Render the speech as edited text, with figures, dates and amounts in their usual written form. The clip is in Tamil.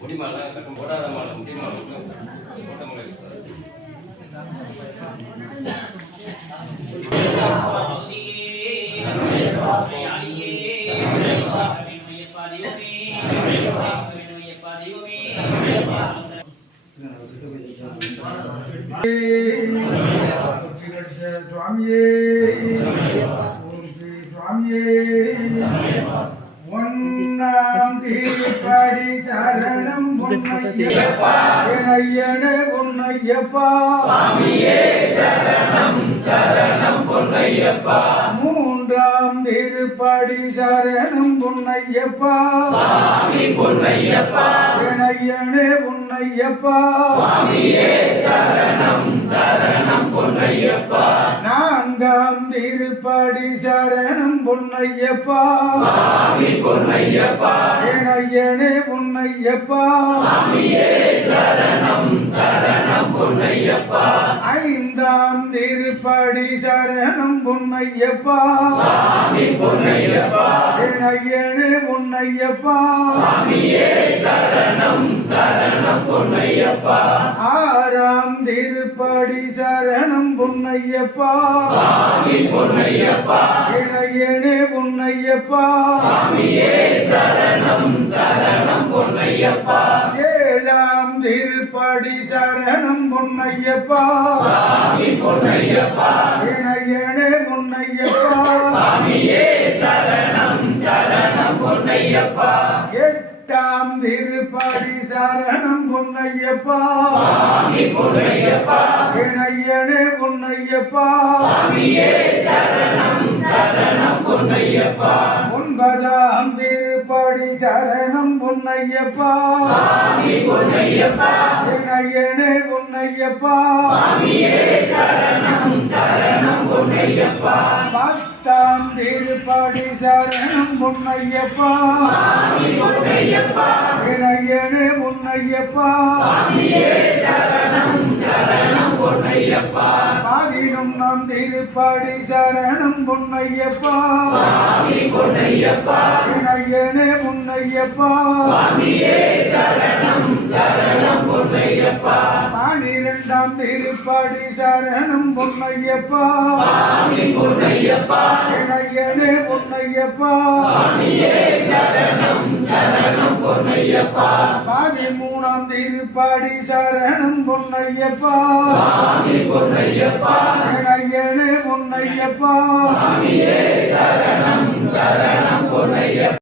முடிமாலை கட்டும் போடாத மாலை முடிமாலை போட்ட மாலை ஒன்னாம் திருப்படி சரணம் பொன்னையப்பா ஐயனே பொன்னையப்பா சாமியே சரணம் சரணம் பொன்னையப்பா மூன்றாம் திருப்படி சரணம் பொன்னையப்பா சாமி பொன்னையப்பா ஐயனே பொன்னையப்பா சாமியே சரணம் சரணம் பொன்னையப்பா நான்காம் திருப்படி சரணம் பொன்னையப்பா சாமி பொன்னையப்பா ஐயனே பொன்னையப்பா சாமியே சரணம் சரணம் பொன்னையப்பா ஐந்தாம் திருப்படி சரணம் பொன்னையப்பா சாமி பொன்னையப்பா ஐயனே பொன்னையப்பா சாமியே சரணம் சரணம் பொன்னையப்பா ஆறாம் திருப்படி சரணம் பொன்னையப்பா சாமி பொன்னையப்பா ஐயனே பொன்னையப்பா சாமியே சரணம் சரணம் பொன்னையப்பா ஏழாம் திருப்படி சரணம் பொன்னையப்பா சாமி பொன்னையப்பா ஐயனே பொன்னையப்பா சாமியே சரணம் சரணம் பொன்னையப்பா எட்டாம் திருப்படி சரணம் பொன்னையப்பா சாமி பொன்னையப்பா ஐயனே பொன்னையப்பா சாமியே சரணம் சரணம் பொன்னையப்பா ஒன்பதாம் திருப்படி சரணம் பொன்னையப்பா சாமி பொன்னையப்பா ஐயனே பொன்னையப்பா சாமியே சரணம் சரணம் பொன்னையப்பா பத்தாம் திருப்படி சரணம் பொன்னையப்பா சாமி பொன்னையப்பா ஐயனே பொன்னையப்பா சாமியே சரணம் சரணம் பொன்னையப்பா பதினொன்னாம் திருப்படி சரணம் பொன்னையப்பா சாமி பொன்னையப்பா ஐயனே பொன்னையப்பா சாமியே சரணம் சரணம் பொன்னையப்பா பனிரெண்டாம் திருப்படி சரணம் பொன்னையப்பா சாமி பொன்னையப்பா ஐயனே பொன்னையப்பா சாமியே சரணம் சரணம் பொன்னையப்பா பதிமூணாம் திருப்படி சரணம் பொன்னையப்பா சாமி பொன்னையப்பா ஐயனே பொன்னையப்பா சாமியே சரணம் சரணம் பொன்னையப்பா